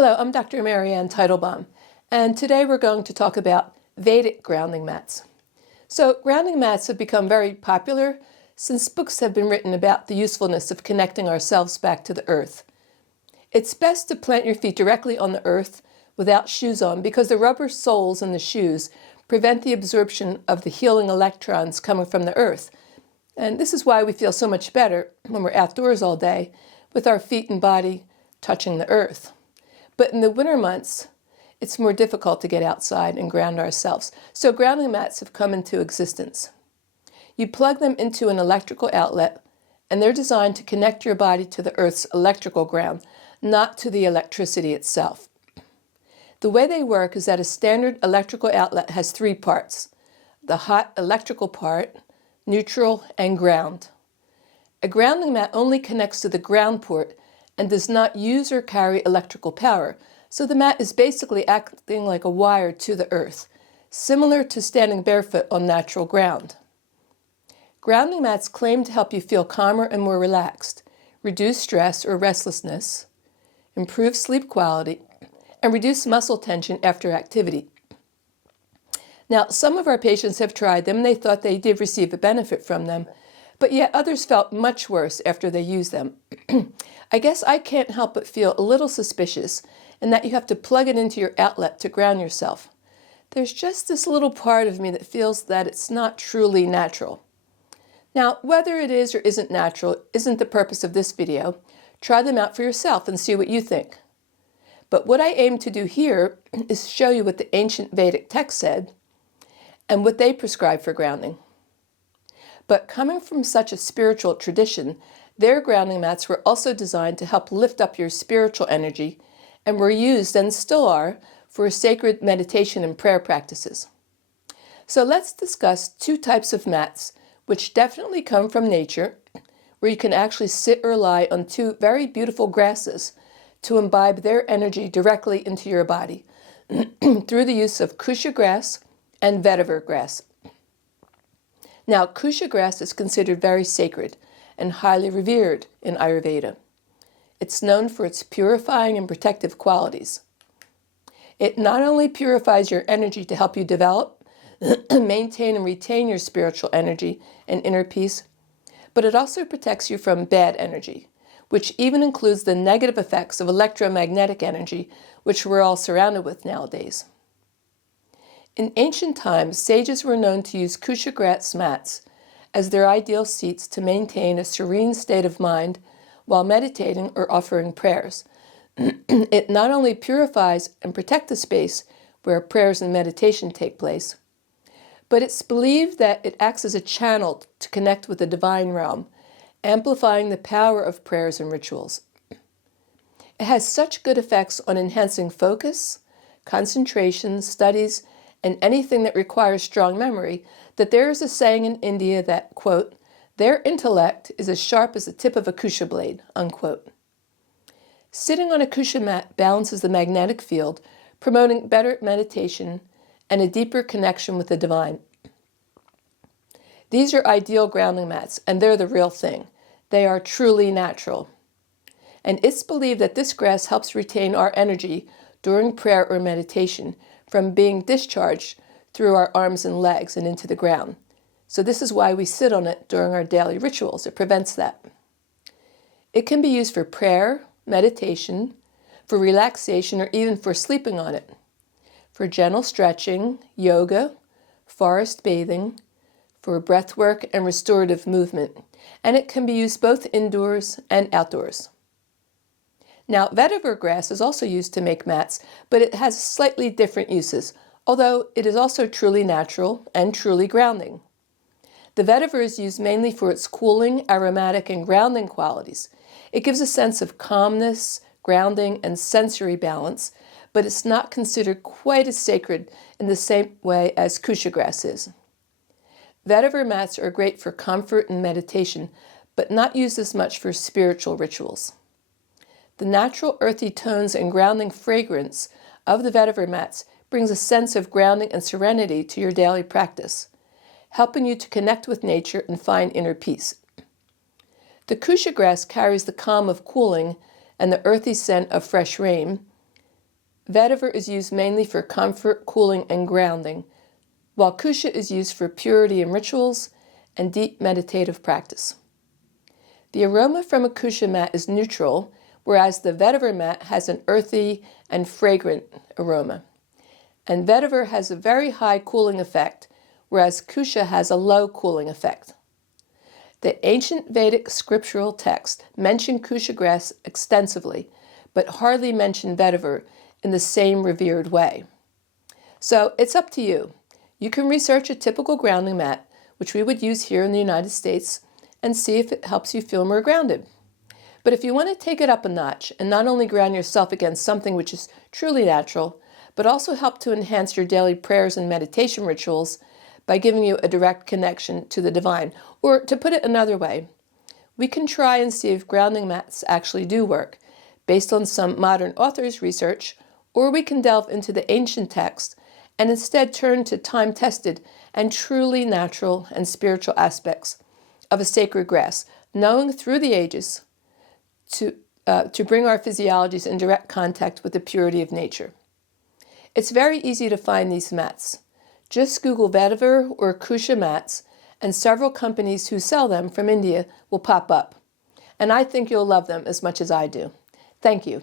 Hello, I'm Dr. Marianne Teitelbaum, and today we're going to talk about Vedic grounding mats. So grounding mats have become very popular since books have been written about the usefulness of connecting ourselves back to the earth. It's best to plant your feet directly on the earth without shoes on because the rubber soles in the shoes prevent the absorption of the healing electrons coming from the earth. And this is why we feel so much better when we're outdoors all day with our feet and body touching the earth. But in the winter months, it's more difficult to get outside and ground ourselves. So grounding mats have come into existence. You plug them into an electrical outlet, and they're designed to connect your body to the earth's electrical ground, not to the electricity itself. The way they work is that a standard electrical outlet has three parts: the hot electrical part, neutral, and ground. A grounding mat only connects to the ground port and does not use or carry electrical power, so the mat is basically acting like a wire to the earth, similar to standing barefoot on natural ground. Grounding mats claim to help you feel calmer and more relaxed, reduce stress or restlessness, improve sleep quality, and reduce muscle tension after activity. Now, some of our patients have tried them and they thought they did receive a benefit from them, but yet others felt much worse after they used them. I guess I can't help but feel a little suspicious in that you have to plug it into your outlet to ground yourself. There's just this little part of me that feels that it's not truly natural. Now, whether it is or isn't natural isn't the purpose of this video. Try them out for yourself and see what you think. But what I aim to do here is show you what the ancient Vedic text said and what they prescribe for grounding. But coming from such a spiritual tradition, their grounding mats were also designed to help lift up your spiritual energy and were used, and still are, for sacred meditation and prayer practices. So let's discuss two types of mats which definitely come from nature, where you can actually sit or lie on two very beautiful grasses to imbibe their energy directly into your body through the use of kusha grass and vetiver grass. Now, kusha grass is considered very sacred and highly revered in Ayurveda. It's known for its purifying and protective qualities. It not only purifies your energy to help you develop, maintain and retain your spiritual energy and inner peace, but it also protects you from bad energy, which even includes the negative effects of electromagnetic energy, which we're all surrounded with nowadays. In ancient times, sages were known to use kusha grass mats as their ideal seats to maintain a serene state of mind while meditating or offering prayers. It not only purifies and protects the space where prayers and meditation take place, but it's believed that it acts as a channel to connect with the divine realm, amplifying the power of prayers and rituals. It has such good effects on enhancing focus, concentration, studies, and anything that requires strong memory, that there is a saying in India that, quote, their intellect is as sharp as the tip of a kusha blade, unquote. Sitting on a kusha mat balances the magnetic field, promoting better meditation and a deeper connection with the divine. These are ideal grounding mats, and they're the real thing. They are truly natural. And it's believed that this grass helps retain our energy during prayer or meditation from being discharged through our arms and legs and into the ground. So this is why we sit on it during our daily rituals. It prevents that. It can be used for prayer, meditation, for relaxation, or even for sleeping on it, for gentle stretching, yoga, forest bathing, for breath work and restorative movement. And it can be used both indoors and outdoors. Now, vetiver grass is also used to make mats, but it has slightly different uses, although it is also truly natural and truly grounding. The vetiver is used mainly for its cooling, aromatic, and grounding qualities. It gives a sense of calmness, grounding, and sensory balance, but it's not considered quite as sacred in the same way as kusha grass is. Vetiver mats are great for comfort and meditation, but not used as much for spiritual rituals. The natural earthy tones and grounding fragrance of the vetiver mats brings a sense of grounding and serenity to your daily practice, helping you to connect with nature and find inner peace. The kusha grass carries the calm of cooling and the earthy scent of fresh rain, Vetiver is used mainly for comfort, cooling, and grounding, while kusha is used for purity and rituals and deep meditative practice. The aroma from a kusha mat is neutral, whereas the vetiver mat has an earthy and fragrant aroma. And vetiver has a very high cooling effect, whereas kusha has a low cooling effect. The ancient Vedic scriptural text mentioned kusha grass extensively, but hardly mentioned vetiver in the same revered way. So it's up to you. You can research a typical grounding mat, which we would use here in the United States, and see if it helps you feel more grounded. But if you want to take it up a notch and not only ground yourself against something which is truly natural, but also help to enhance your daily prayers and meditation rituals by giving you a direct connection to the divine, or to put it another way, we can try and see if grounding mats actually do work, based on some modern authors' research, or we can delve into the ancient text and instead turn to time-tested and truly natural and spiritual aspects of a sacred grass, knowing through the ages to bring our physiologies in direct contact with the purity of nature. It's very easy to find these mats. Just Google vetiver or kusha mats, and several companies who sell them from India will pop up. And I think you'll love them as much as I do. Thank you.